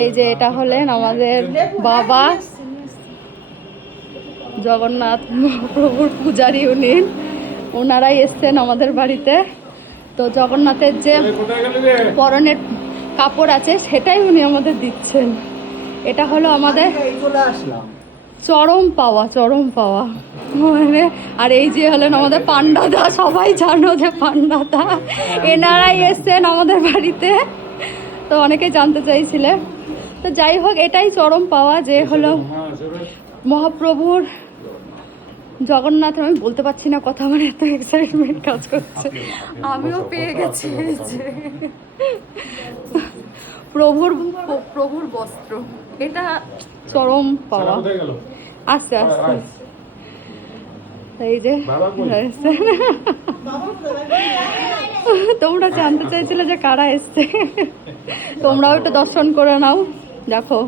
এই যে এটা হলেন আমাদের বাবা জগন্নাথ প্রভুর পূজারী, উনি ওনারাই এসছেন আমাদের বাড়িতে। তো জগন্নাথের যে পরনের কাপড় আছে সেটাই উনি আমাদের দিচ্ছেন। এটা হলো আমাদের চরম পাওয়া, চরম পাওয়া। মানে আর এই যে হলেন আমাদের পান্ডাদা, সবাই জানো যে পান্ডাদা, এনারাই এসছেন আমাদের বাড়িতে। তো অনেকে জানতে চাইছিলে। তো যাই হোক, এটাই চরম পাওয়া যে হলো মহাপ্রভুর জগন্নাথ। আমি বলতে পারছি না কথা, আমার এত এক্সাইটমেন্ট কাজ করছে। আমিও পেয়ে গেছি যে প্রভুর বস্ত্র, এটা চরম পাওয়া। আস্তে আস্তে এই যে তোমরা জানতে চাইছিলে যে কারা এসছে, তোমরাও একটু দর্শন করে নাও। দেখো